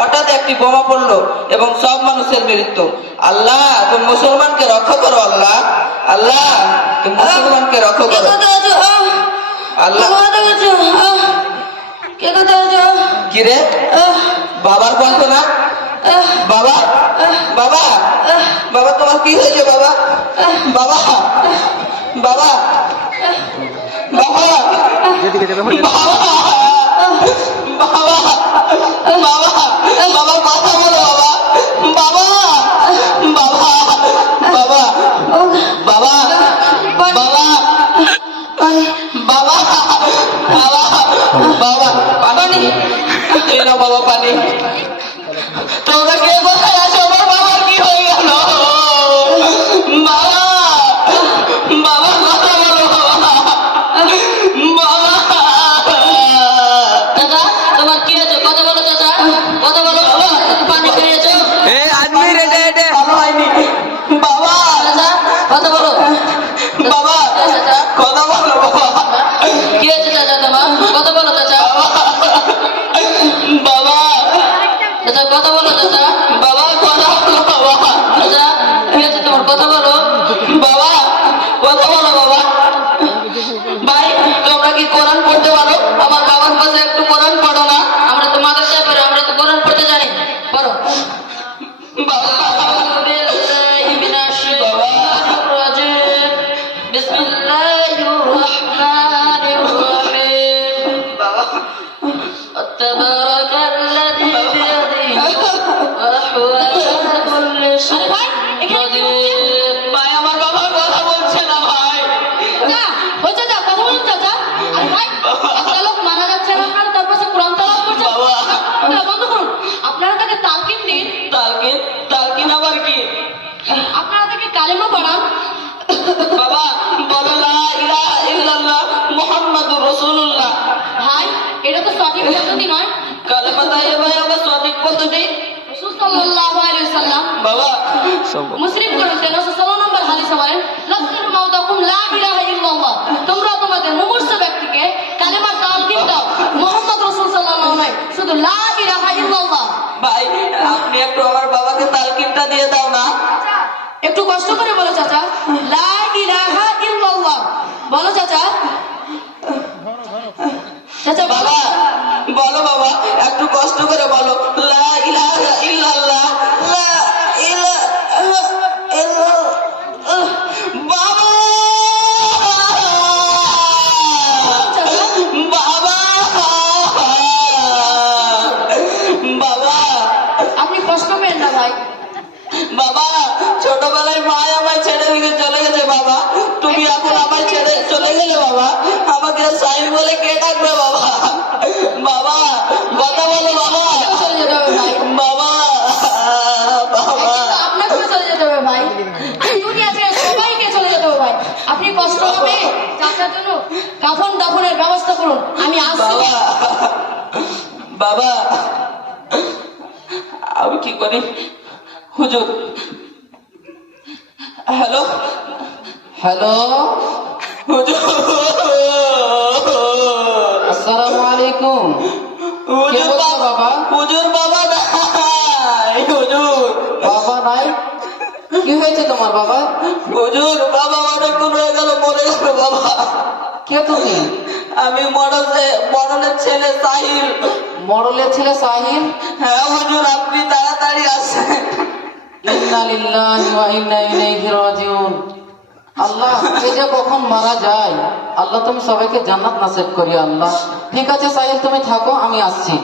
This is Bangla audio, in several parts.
হঠাৎ একটি বোমা পড়ল এবং সব মানুষের মৃত্যু। আল্লাহ তুমি মুসলমানকে রক্ষা করো আল্লাহ। আল্লাহ তুমি মুসলমানকে রক্ষা করো। আল্লাহ। কিরে বাবার বলতো না বাবা? বাবা? বাবা তোমার কি হয়েছে বাবা? বাবা? বাবা? বাবা? বাবা? বাবা? আমি তোমাকে تبارك আমার বাবাকে তালকিনটা দিয়ে দাও না একটু কষ্ট করে বলো চাচা। লা ইলাহা ইল্লাল্লাহ। বলো চাচা। চাচা বাবা বলো বাবা একটু কষ্ট করে বলো। লা ইলাহা হবে। চাচার জন্য কাফন দাফনের ব্যবস্থা করুন। আমি আসছি। বাবা। আমি কি করি? হুজুর। হ্যালো? হ্যালো? হুজুর। আসসালামু আলাইকুম। হুজুর বাবা? হুজুর বাবা নাই হুজুর বাবা নাই কি হয়েছে তোমার বাবা? হুজুর বাবা অনেকক্ষণ হয়ে গেল মরে গেল বাবা। কে তুমি? আমি মরণের ছেলে সাহিল। মরলের ছেলে সাহিল? হ্যাঁ হুজুর আপনি তাড়াতাড়ি আসেন। আল্লাহ যে কখন মারা যায় আল্লাহ তুমি সবাইকে জান্নাত নাসিব করি আল্লাহ। ঠিক আছে সাহিল তুমি থাকো আমি আসছি।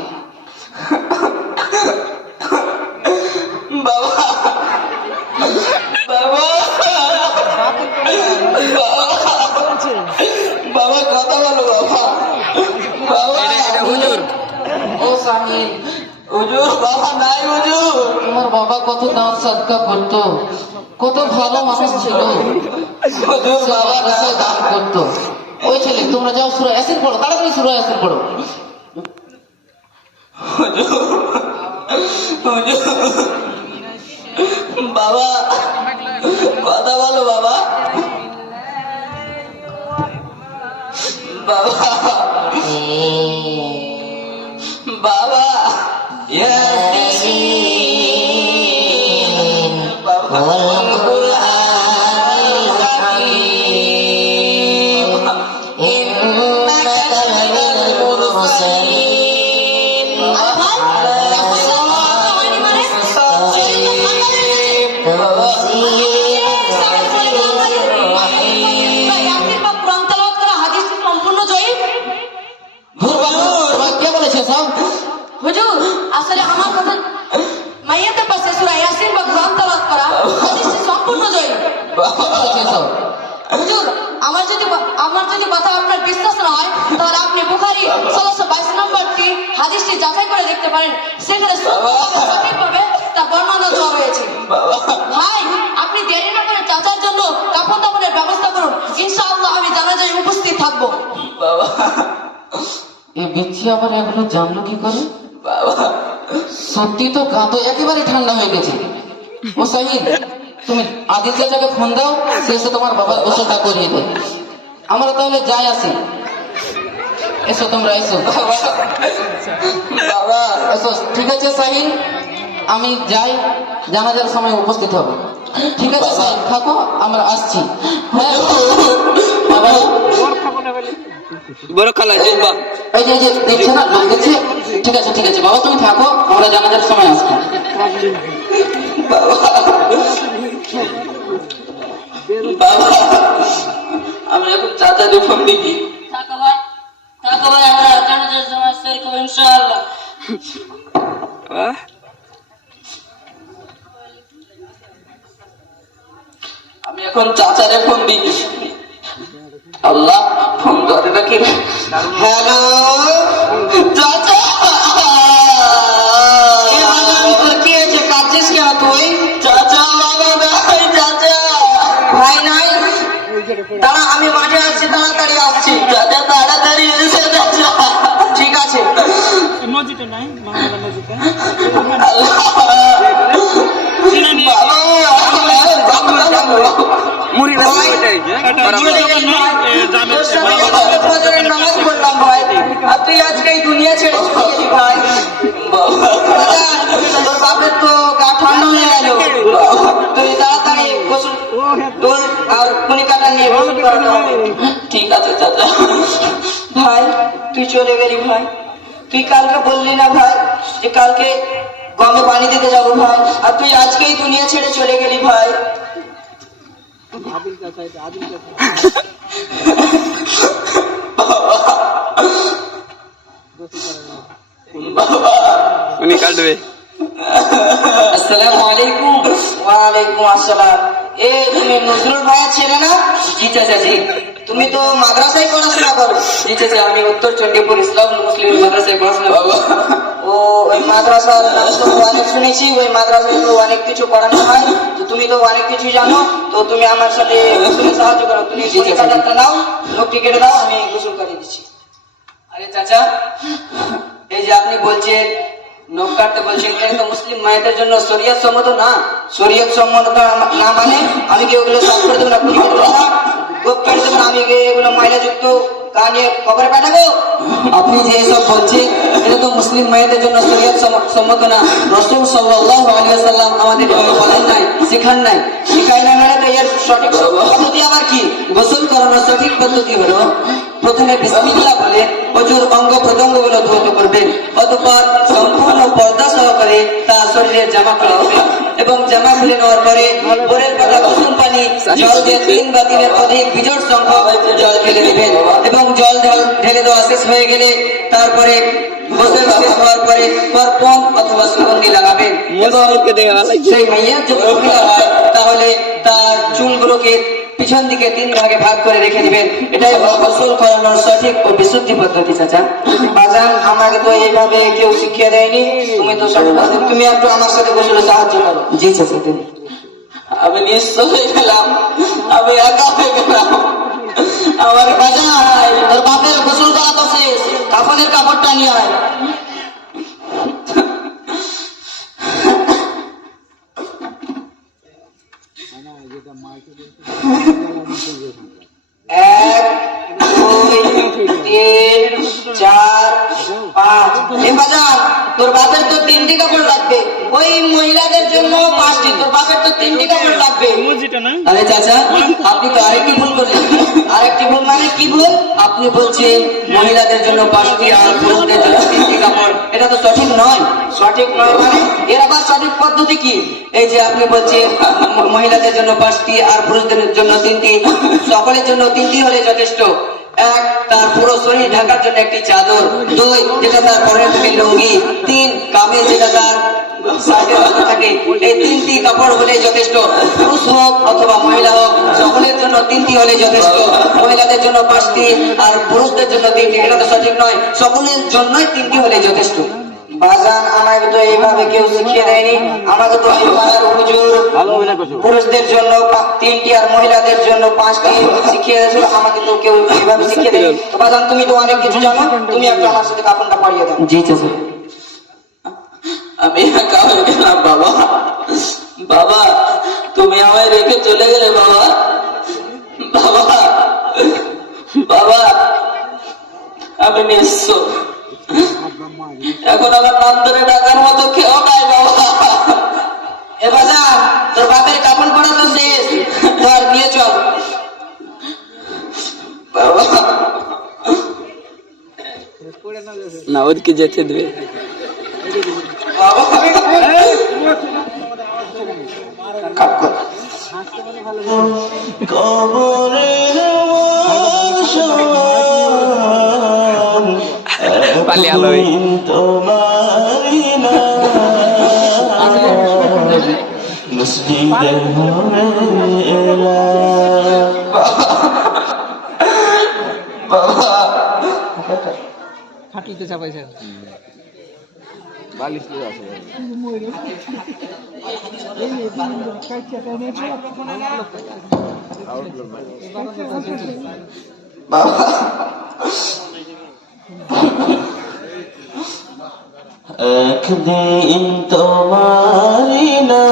হুজুর বাবা নাই হুজুর। তোমার বাবা কত দান সদকা করতো কত ভালো মানুষ ছিল। হুজুর বাবা দান করতো। ওই ছেলে তোমরা যাও সুরা অ্যাসিড পড়ো তাড়াতাড়ি সুরা অ্যাসিড পড়ো। বাবা কথা বলো বাবা। বাবা বাবা। Yasin. Oh. বুখারী 1622 নম্বরটি হাদিসটি যাচাই করে দেখতে পারেন। সেখানে সঠিকভাবে তা বর্ণনা দেওয়া হয়েছে। ভাই আপনি দেরি না করে চাচার জন্য কাপড় ব্যবস্থা করুন। ইনশাআল্লাহ আমি জানাজায় উপস্থিত থাকব। বাবা। এই বিচ্ছি আবার এগুলো জানলো কি করে? সত্যি তো গা তো একেবারে ঠান্ডা হয়ে গেছে। ও সাহিদ তুমি আদিত্য চাচাকে ফোন দাও সে তোমার বাবার গোসলটা করিয়ে দেয় আমরা তাহলে যাই আসি। এসো তোমরা এসো। বাবা এসো ঠিক আছে সাহিল? আমি যাই জানাজার সময় উপস্থিত হব। ঠিক আছে সাহিল থাকো আমরা আসছি। হ্যাঁ। বাবা। বড় খালা জিতবা এই যে না? লোক দেখছে। ঠিক আছে ঠিক আছে। বাবা তুমি থাকো আমরা জানাজার সময় আসব বাবা। বাবা। আমি এখন ফোন দিই আমি এখন চাচারে ফোন দিই। আল্লাহ ফোন ধরে নাকি? হ্যালো? চাচা? দাঁড়া আমি মাঠে আসছি তাড়াতাড়ি আসছি তাড়াতাড়ি এসে ঠিক আছে তুই আজকে এই দুনিয়া ছেড়ে ভাই তোর বাপের তো গা ঠান্ডা হয়ে গেল তুই তাড়াতাড়ি গোসল আর নিয়ে ঠিক আছে চাচা। ভাই তুই চলে গেলি ভাই। তুই কালকে বললি না ভাই যে কালকে গমে পানি দিতে যাব ভাই। আর তুই আজকেই দুনিয়া ছেড়ে চলে গেলি ভাই। উনি কাটবে। আসসালামু আলাইকুম। আসসালাম। এ তুমি নজরুল ভাইয়ের ছেলে না? জি চাচা জি। তুমি তো মাদ্রাসায় পড়াশোনা করো। জি চাচা আমি উত্তর চণ্ডীপুর ইসলাম মুসলিম মাদ্রাসায় পড়াশোনা করো ও ওই মাদ্রাসার নাম তো অনেক শুনেছি ওই মাদ্রাসায় তো অনেক কিছু পড়ানো হয়। তো তুমি তো অনেক কিছু জানো। তো তুমি আমার সাথে গোসলে সাহায্য করো। তুমি পরীক্ষাটা নাও লোকটি কেটে দাও আমি গোসল করিয়ে দিচ্ছি। আরে চাচা এই যে আপনি বলছেন নখ কাটতে এটা মুসলিম মায়েদের জন্য শরীয়ত সম্মত না? শরীয়ত সম্মত না মানে? আমি কি ওগুলো সাফ না? পুরি করে দেবো আমি কি এগুলো ময়লা যুক্ত গা নিয়ে কবরে পাঠাবো? আপনি যে এসব বলছেন, এটা তো মুসলিম মায়েদের জন্য শরীয়ত সম্মত না। রসুল সাল্লাহ আলিয়া সাল্লাম আমাদের বলেন নাই শেখান নাই। শিখাই না মানে তো এর সঠিক পদ্ধতি আবার কি? গোসল করানোর সঠিক পদ্ধতি হলো প্রথমে বিসমিল্লাহ বলে প্রচুর অঙ্গ প্রত্যঙ্গগুলো ধৌত করবেন। অতঃপর সম্পূর্ণ পর্দা সহকারে তা শরীরের জামা খুলে দেবেন এবং জামা খুলে নেওয়ার পরে ভোরের পাতা কুসুম পানি, জল দিয়ে তিন বা তিনের অধিক বিজোড় সংখ্যক জল ঢেলে দেবেন। এবং জল ঢেলে দেওয়া শেষ হয়ে গেলে তারপরে গোসল শেষ হওয়ার পরে পরপম অথবা সুগন্ধি লাগাবেন। এবং সেই মেয়ের যদি হয় তাহলে তার চুলগুলোকে পিছন দিকে তিন ভাগে ভাগ করে রেখে দিবেন। এটাই গোসল করানোর সঠিক ও বিশুদ্ধি পদ্ধতি চাচা। বাজান আমাকে তো এইভাবে কেউ শিখিয়ে দেয়নি। তুমি তো সঠিক তুমি একটু আমার সাথে গোসলে সাহায্য করো। জি চাচা আমি হয়ে গেলাম। আমি একা হয়ে গেলাম। আমার বাজান তোর বাপের গোসল করা তো শেষ কাপড়ের কাপড়টা নিয়ে আয় এক দুই তিন চার পাঁচ। এ বাজান তোর বাপের তো তিনটি কাপড় লাগবে। ওই মহিলাদের জন্য পাঁচটি। তোর বাপের তো তিনটি কাপড় লাগবে। আরে চাচা আপনি তো আরেকটি ভুল করলেন আরেকটি ভুল মানে কি ভুল? আপনি বলছেন মহিলাদের জন্য পাঁচটি আর পুরুষদের জন্য তিনটি কাপড়। এটা তো সঠিক নয়। সঠিক নয় মানে এর আবার সঠিক পদ্ধতি কি? এই যে আপনি বলছেন মহিলাদের জন্য পাঁচটি আর পুরুষদের জন্য তিনটি। সকলের জন্য তিনটি হলে যথেষ্ট। এক, তার পুরো শরীর ঢাকার জন্য একটি চাদর। দুই, যেটা তার পরের দুটি লুঙ্গি। তিন, কামিজ যেটা তার থাকে। এই তিনটি কাপড় হলে যথেষ্ট। পুরুষ হোক অথবা মহিলা হোক, সকলের জন্য তিনটি হলে যথেষ্ট। মহিলাদের জন্য পাঁচটি আর পুরুষদের জন্য তিনটি। এটা তো সঠিক নয়। সকলের জন্যই তিনটি হলে যথেষ্ট। বাজান আমাকে তো এইভাবে কেউ শিখিয়ে দেয়নি। আমাকে তো পাড়ার হুজুর। পুরুষদের জন্য তিনটি আর মহিলাদের জন্য পাঁচটি শিখিয়ে দিয়েছিল। আমাকে তো কেউ এইভাবে শিখিয়ে দেয়নি। তো বাজান তুমি তো অনেক কিছু জানো। তুমি একটু আমার সাথে কাপড়টা পরিয়ে দাও। জি চাচা আমি একা হয়ে গেলাম বাবা। বাবা তুমি আমায় রেখে চলে গেলে বাবা। বাবা বাবা। আমি নিঃস্ব এখন নাম ধরে ডাকার মতো কেউ নাই বাবা। এবার তোর বাপের কাপড় পরা তো শেষ। ধর, নিয়ে চল। না, ওদিকে যেতে দেবে বাবা। পালি আলোয় খাটলিতে চাপাইছে বালিশ দিয়ে আছে একদিন তোমারি নাম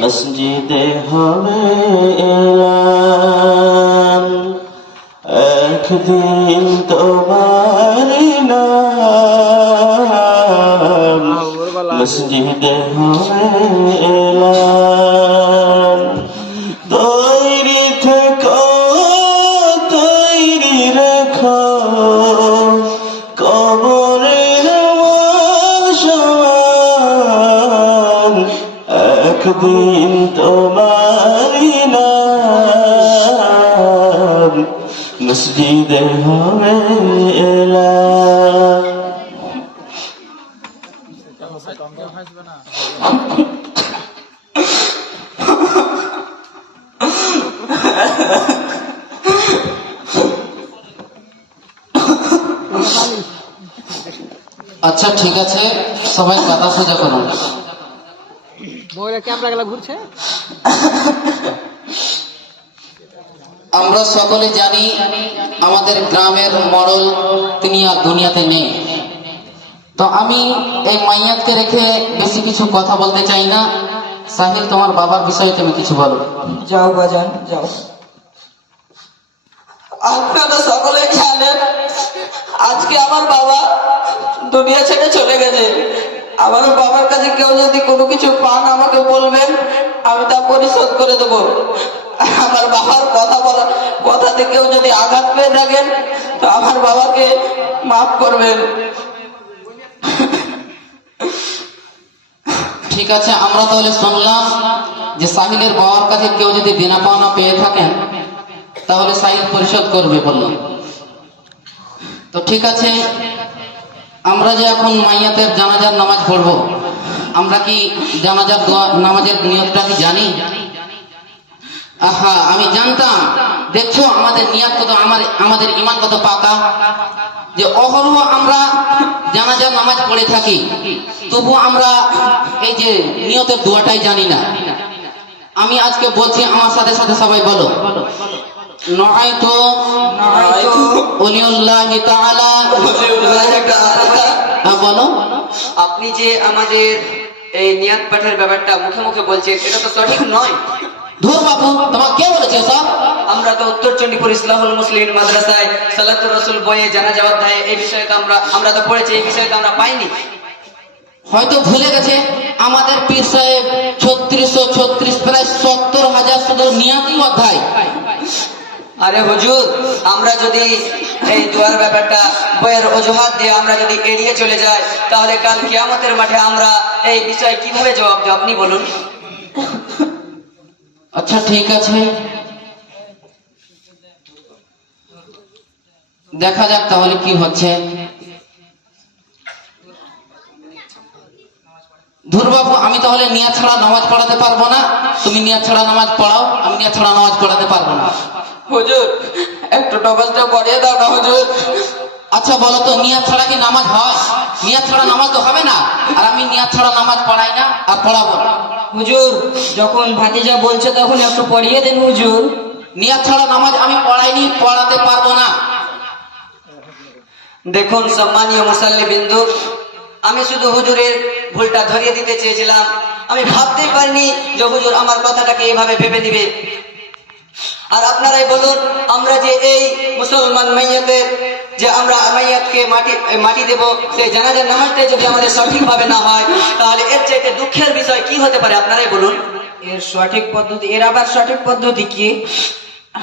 মসজিদে হবে এলান একদিন তোমারি নাম মসজিদে হবে এলান একদিন ঘুরছে আমরা সকলে জানি আমাদের গ্রামের মডল তিনি আর দুনিয়াতে নেই। তো আমি এই মাইয়াতকে রেখে বেশি কিছু কথা বলতে চাই না। সাহিল তোমার বাবার বিষয়ে তুমি কিছু বলো। যাও বাজান যাও। আপনারা সকলে জানেন আজকে আমার বাবা দুনিয়া ছেড়ে চলে গেছে আমার বাবার কাছে কেউ যদি কোনো কিছু পান আমাকে বলবেন, আমি তা পরিশোধ করে দেবো। আমার বাবার কথা বলা, কথাতে কেউ যদি আঘাত পেয়ে থাকেন, তো আমার বাবাকে মাফ করবেন। ঠিক আছে, আমরা তাহলে শুনলাম যে সাহিলের বাবার কাছে কেউ যদি দেনা পাওনা পেয়ে থাকেন, তাহলে সাহিল পরিশোধ করবে বললাম তো ঠিক আছে আমরা যে এখন মাইয়াতের জানাজার নামাজ পড়ব, আমরা কি জানাজার নামাজের নিয়তটা কি জানি? আহা, আমি জানতাম। দেখছ, আমাদের নিয়ত কত, আমার, আমাদের ইমান কত পাকা? যে অহরহ আমরা জানাজার নামাজ পড়ে থাকি, তবু আমরা এই যে নিয়তের দোয়াটাই জানি না। আমি আজকে বলছি, আমার সাথে সাথে সবাই বলো। হ্যাঁ, বলো। আপনি যে আমাদের এই নিয়াত পাঠের ব্যাপারটা মুখে মুখে বলছেন এটা তো সঠিক নয়। ধুর বাবু তোমাকে কে বলেছে সব আমরা তো উত্তর চণ্ডীপুর ইসলাহুল মুসলিম মাদ্রাসায় সালাতুর রসুল বইয়ে জানা যাওয়া অধ্যায়ে এই বিষয়ে তো আমরা আমরা তো পড়েছি এই বিষয়ে তো আমরা পাইনি। হয়তো ভুলে গেছে আমাদের পীর সাহেব ছত্রিশশো ছত্রিশ প্রায় সত্তর হাজার শুধু নিয়াতি অধ্যায়। আরে হুজুর, আমরা যদি এই দোয়ার ব্যাপারটা, বইয়ের অজুহাত দিয়ে আমরা যদি এড়িয়ে চলে যাই, তাহলে কাল কিয়ামতের মাঠে আমরা এই বিষয়ে কীভাবে জবাব দেব? আপনি বলুন। আচ্ছা ঠিক আছে। দেখা যাক তাহলে কি হচ্ছে। ধুরবাবু, আমি তাহলে নিয়া ছাড়া নামাজ পড়াতে পারব না। তুমি নিয়া ছাড়া নামাজ পড়াও, আমি নিয়া ছাড়া নামাজ পড়াতে পারব না। হুজুর, একটু নামাজটা পড়িয়ে দাও না হুজুর। আচ্ছা বলো তো নিয়াত ছাড়া কি নামাজ হয়? নিয়াত ছাড়া নামাজ তো হবে না? আর আমি নিয়াত ছাড়া নামাজ পড়াই না, আর পড়াবো হুজুর, যখন ভাতিজা বলছে তখন একটু পড়িয়ে দেন হুজুর। নিয়াত ছাড়া নামাজ আমি পড়াইনি, পড়াতে পারব না। দেখুন সম্মানীয় মুসাল্লি বিন্দু আমি শুধু হুজুরের ভুলটা ধরিয়ে দিতে চেয়েছিলাম। আমি ভাবতেই পারিনি যে হুজুর আমার কথাটাকে এভাবে ভেবে দিবে। আর আপনারাই বলুন আমরা যে এই মুসলমান মাইয়াতের যে আমরা মাইয়াতকে মাটি মাটি দেব সেই জানাজার নামাজটাই যদি আমাদের সঠিকভাবে না হয় তাহলে এর চাইতে দুঃখের বিষয় কি হতে পারে আপনারাই বলুন। এর সঠিক পদ্ধতি এর আবার সঠিক পদ্ধতি কি?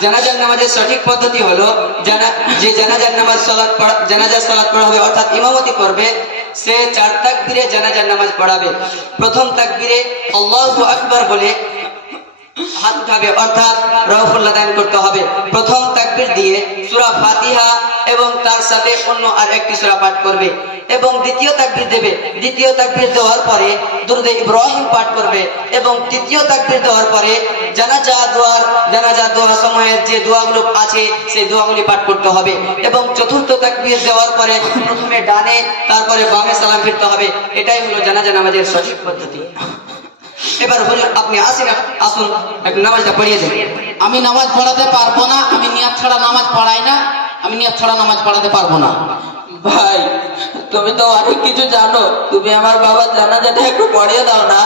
জানাজার নামাজের সঠিক পদ্ধতি হলো জানা যে জানাজার নামাজ সালাত পড়া জানাজার সালাত পড়া হবে অর্থাৎ ইমামতি করবে সে চার তাকবীরে জানাজার নামাজ পড়াবে। প্রথম তাকবীরে আল্লাহু আকবার বলে হাত উঠাবে, অর্থাৎ রহফুল্লাহ দান করতে হবে। প্রথম তাকবীর দিয়ে সূরা ফাতিহা এবং তার সাথে অন্য আর একটি সূরা পাঠ করবে এবং দ্বিতীয় তাকবীর দেবে। দ্বিতীয় তাকবীর দেওয়ার পরে দুরুদে ইব্রাহিম পাঠ করবে এবং তৃতীয় তাকবীর দেওয়ার পরে জানাজা দোয়ার, জানাজা দোয়া সময়ের যে দোয়াগুলো আছে, সেই দোয়াগুলি পাঠ করতে হবে এবং চতুর্থ তাকবীর দেওয়ার পরে প্রথমে ডানে, তারপরে বামে সালাম ফিরতে হবে। এটাই হলো জানাজা নামাজের সঠিক পদ্ধতি। এবার হুজুর আপনি আসেন, আসুন নামাজটা পড়িয়ে দেন। আমি নামাজ পড়াতে পারব না, আমি নিয়াত ছাড়া নামাজ পড়াই না, আমি নিয়াত ছাড়া নামাজ পড়াতে পারব না। ভাই, তুমি তো অনেক কিছু জানো, তুমি আমার বাবার জানাজাটা একটু পড়িয়ে দাও না।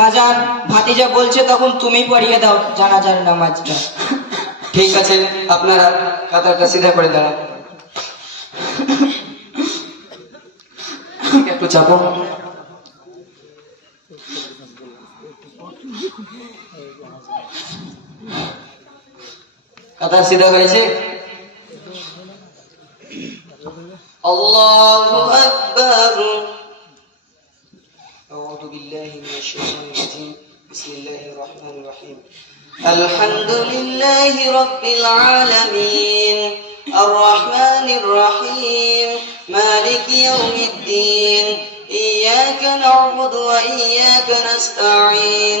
বাজান, ভাতিজা বলছে তখন তুমি পড়িয়ে দাও জানা জানাজার নামাজটা। ঠিক আছে, আপনারা কাতারটা সিধা করে দাঁড়ান। একটু চাপো। কথা সিদ্ধ হয়েছে আল্লাহু আকবার আউযু বিল্লাহি মিনাশ শাইতানির রাজিম বিসমিল্লাহির রহমানির রহিম আলহামদুলিল্লাহি রাব্বিল আলামিন আর রহমানির রহিম মালিক ইয়াউমিদ্দিন ইয়্যাকা না'বুদু ওয়া ইয়্যাকা নাস্তাঈন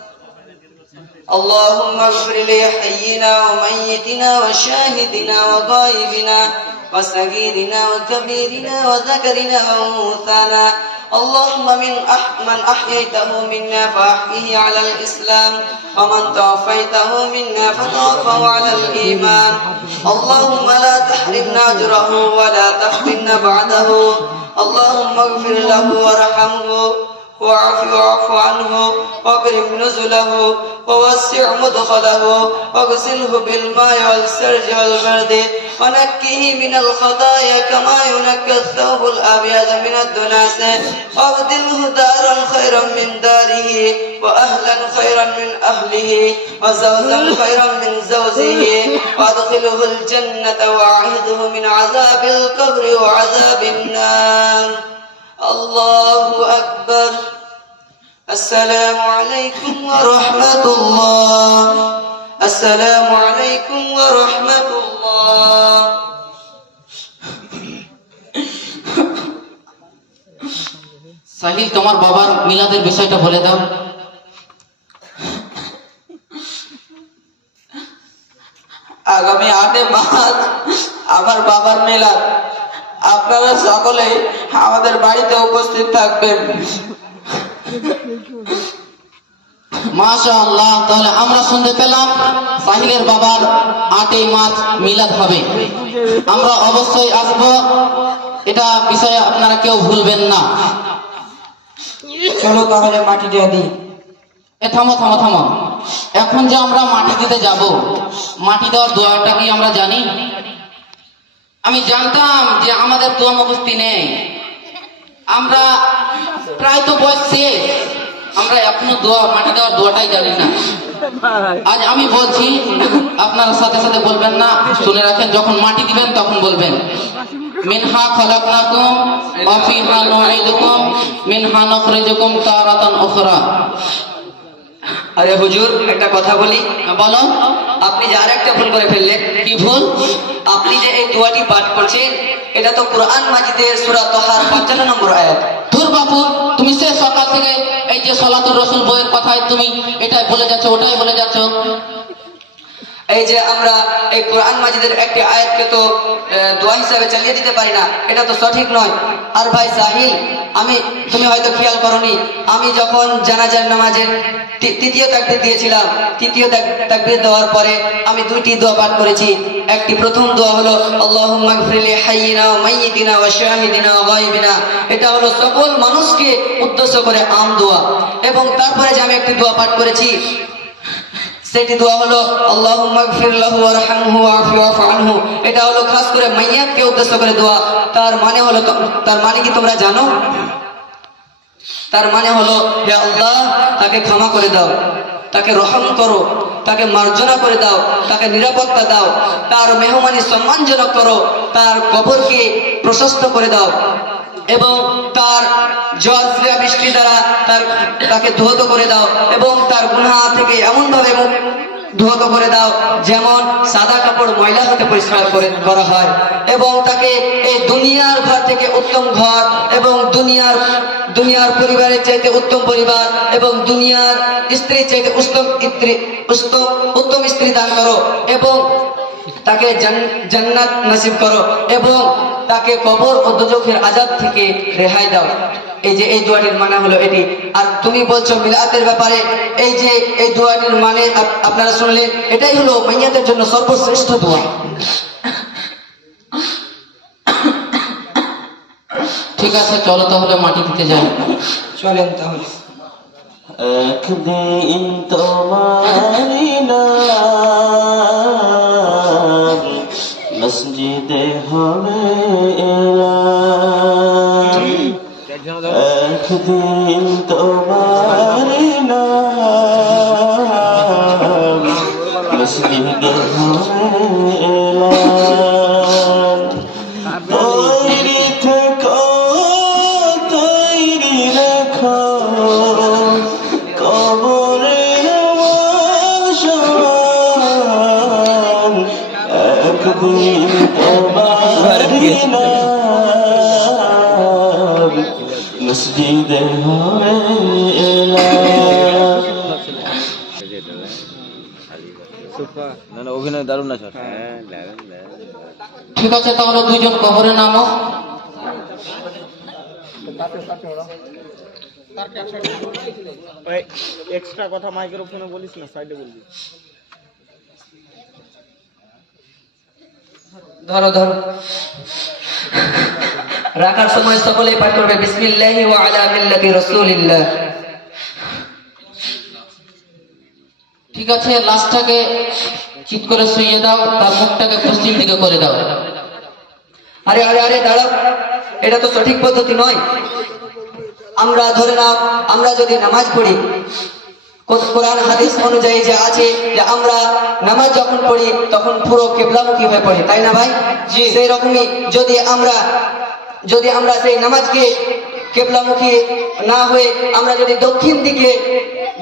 اللهم اغفر لحينا وميتنا وشاهدنا وغائبنا وصغيرنا وكبيرنا وذكرنا وانثانا اللهم من أح من أحييته منا فأحيه على الإسلام ومن توفيته منا فتوفه على الإيمان. اللهم لا تحرمنا اجره ولا تفتنا بعده. اللهم اغفر له وارحمه. واعف واعف عنه واكرم نزله ووسع مدخله واغسله بالماء والثلج والبرد ونكه من الخطايا كما ينكى الثوب الأبيض من الدناس. وابدله دارا خيرا من داره وأهلا خيرا من أهله وزوجا خيرا من زوجه وأدخله الجنة وأعذه من عذاب القبر وعذاب النار. الله أكبر السلام عليكم ورحمة الله السلام عليكم ورحمة الله সাহিল তোমার বাবার মিলাদের বিষয়টা বলে দাও আগামী আটে মাস আমার বাবার মেলা আপনারা সকলে আমাদের বাড়িতে উপস্থিত থাকবেন। মাশা আল্লাহ তাহলে আমরা শুনতে পেলাম সাহিলের বাবার আটই মার্চ মিলাদ হবে। আমরা অবশ্যই আসব। এটা বিষয়ে আপনারা কেউ ভুলবেন না। চলো তাহলে মাটি দিয়ে দিই। এ, থামো থামো থামো। এখন যে আমরা মাটি দিতে যাব, মাটি দেওয়ার দোয়াটা কি আমরা জানি? আমি জানতাম যে আমাদের দোয়া মুখস্থি নেই। আমরা প্রায় তো বয়স শেষ। আমরা এখনও দোয়া মাটি দেওয়ার দোয়াটাই জানি না। আজ আমি বলছি আপনারা সাথে সাথে বলবেন না শুনে রাখেন যখন মাটি দিবেন তখন বলবেন। মিনহা খলাকনাকুম ওয়া ফিহা নুঈদুকুম মিনহা নুখরিজুকুম তারাতান উখরা। আরে হুজুর একটা কথা বলি। বলো আপনি যে আরেকটা ভুল করে ফেললেন, কি ভুল? আপনি যে এই দোয়াটি পাঠ করছেন, এটা তো কোরআন মাজিদের সুরা তোহার পঞ্চান্ন নম্বর আয়াত। ধুর বাপু, তুমি সে সকাল থেকে এই যে সলাতুর রসুল বইয়ের কথায় তুমি এটাই বলে যাচ্ছ, ওটাই বলে যাচ্ছ। এই যে আমরা এই কোরআন মাজিদের একটি আয়াতকে তো দোয়া হিসাবে চালিয়ে দিতে পারি না, এটা তো সঠিক নয়। আর ভাই সাহিল, আমি, তুমি হয়তো খেয়াল করনি, আমি যখন জানাজার নামাজের তৃতীয় তাকবীর দিয়েছিলাম, তৃতীয় তাক- তাকবীর দেওয়ার পরে আমি দুইটি দোয়া পাঠ করেছি। একটি প্রথম দোয়া হলো গায়বিনা। এটা হলো সকল মানুষকে উদ্দেশ্য করে আম দোয়া। এবং তারপরে যে আমি একটি দোয়া পাঠ করেছি সেটি দোয়া হলো আল্লাহ এটা হলো খাস করে মাইয়াতকে উদ্দেশ্য করে দোয়া। তার মানে হলো তার মানে কি তোমরা জানো? তার মানে হলো, হে আল্লাহ, তাকে ক্ষমা করে দাও। তাকে রহম করো। তাকে মার্জনা করে দাও। তাকে নিরাপত্তা দাও। তার মেহমানি সম্মানজনক করো। তার কবরকে প্রশস্ত করে দাও। এবং তার ক্রিয়া বৃষ্টি দ্বারা তার তাকে ধৌত করে দাও এবং তার গুণা থেকে এমন ভাবে ধৌত করে দাও যেমন সাদা কাপড় ময়লা হতে পরিষ্কার করে করা হয় এবং তাকে এই দুনিয়ার ঘর থেকে উত্তম ঘর এবং দুনিয়ার দুনিয়ার পরিবারের চাইতে উত্তম পরিবার এবং দুনিয়ার স্ত্রীর চাইতে উত্তম উত্তম স্ত্রী দান করো এবং তাকে জান্নাত নসিব করো এবং তাকে কবর ও দুজখের আজাদ থেকে রেহাই দাও। এই যে এই দোয়াটির মানে হলো এটি। আর তুমি বলছো মিলাতের ব্যাপারে এই যে এই দোয়াটির মানে আপনারা শুনলেন এটাই হলো মাইয়াতের জন্য সর্বশ্রেষ্ঠ দোয়া। ঠিক আছে চলো তাহলে মাটি দিতে যাই। চলেন তাহলে। একদিন তোমারি নাম মসজিদে হবে। একদিন তোমার মসজিদে হবে। তৈরি থেকো অভিনয় দারুণ না স্যার ঠিক আছে, তাহলে দুইজন কবরে নামো। এক্সট্রা কথা মাইক্রোফোনে বলিস না সাইডে বলবি। ধরো ধরো। রাখার সময় সকলেই পাঠ করবে ওয়া আলা মিল্লাতি রাসূলিল্লাহ। ঠিক আছে, লাশটাকে চিৎ করে শুইয়ে দাও, তার মুখটাকে পশ্চিম দিকে করে দাও। আরে আরে আরে, দাঁড়াও। এটা তো সঠিক পদ্ধতি নয়। আমরা ধরে নাও, আমরা যদি নামাজ পড়ি কোরআন হাদিস অনুযায়ী যে আছে যে আমরা নামাজ যখন পড়ি তখন পুরো কেবলামুখী হয়ে পড়ি তাই না ভাই সেই রকমই যদি আমরা যদি আমরা সেই নামাজকে কেবলামুখী না হয়ে আমরা যদি দক্ষিণ দিকে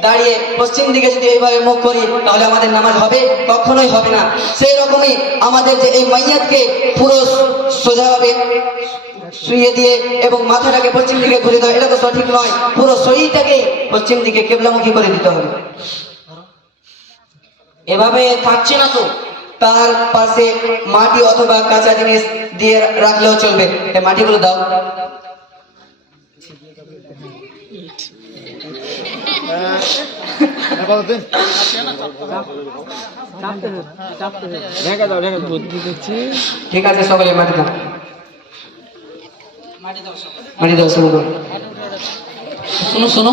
দাঁড়িয়ে, পশ্চিম দিকে যদি এইভাবে মুখ করি, তাহলে আমাদের নামাজ হবে? কখনোই হবে না। সেই রকমই আমাদের যে এই মাইয়াতকে পুরো সোজাভাবে শুয়ে দিয়ে এবং মাথাটাকে পশ্চিম দিকে ঘুরে দেওয়া, এটা তো সঠিক নয়। পুরো শরীরটাকে পশ্চিম দিকে কেবলামুখী করে দিতে হবে। এভাবে থাকছে না তো। তার পাশে মাটি অথবা কাঁচা জিনিস দিয়ে রাখলেও চলবে। মাটিগুলো দাও। ঠিক আছে সকলে মাটি দাও। মাটি দাও শুরু শোনো শোনো।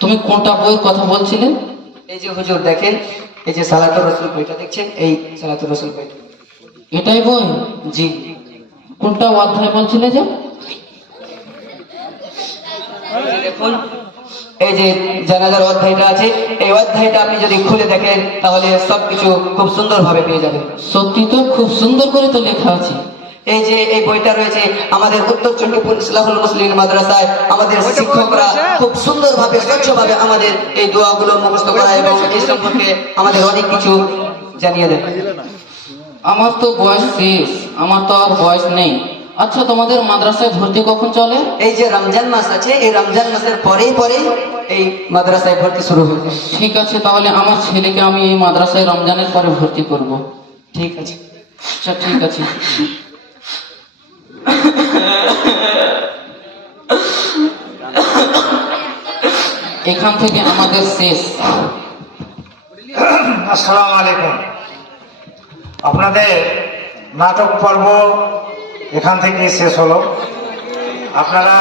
তুমি কোনটা বইয়ের কথা বলছিলে? এই যে হুজুর, দেখেন, এই যে সালাতুর রসুল বইটা দেখছেন? এই সালাতুর রসুল বইটা। এটাই বই? জি। কোনটা অধ্যায় বলছিলে যে? এই যে জানাজার অধ্যায়টা আছে এই অধ্যায়টা আপনি যদি খুলে দেখেন তাহলে সবকিছু খুব সুন্দরভাবে পেয়ে যাবেন। সত্যি তো খুব সুন্দর করে তো লেখা আছে। এই যে এই বইটা রয়েছে আমাদের উত্তর চণ্ডীপুর ইসলামুল মুসলিম মাদ্রাসায় আমাদের শিক্ষকরা খুব সুন্দরভাবে স্বচ্ছভাবে আমাদের এই দোয়াগুলো মুখস্থ করা এবং এই সম্পর্কে আমাদের অনেক কিছু জানিয়ে দেয় আমার তো বয়স শেষ আমার তো আর বয়স নেই। আচ্ছা তোমাদের মাদ্রাসায় ভর্তি কখন চলে? এই যে রমজান মাস আছে এই রমজান মাসের পরেই পরে এই মাদ্রাসায় ভর্তি শুরু হয়ে যায় ঠিক আছে তাহলে আমার ছেলেকে আমি এই মাদ্রাসায় রমজানের পরে ভর্তি করব। ঠিক আছে। আচ্ছা ঠিক আছে। এখান থেকে আমাদের শেষ। আসসালামু আলাইকুম। আপনাদের নাটক পর্ব এখান থেকে শেষ হলো। আপনারা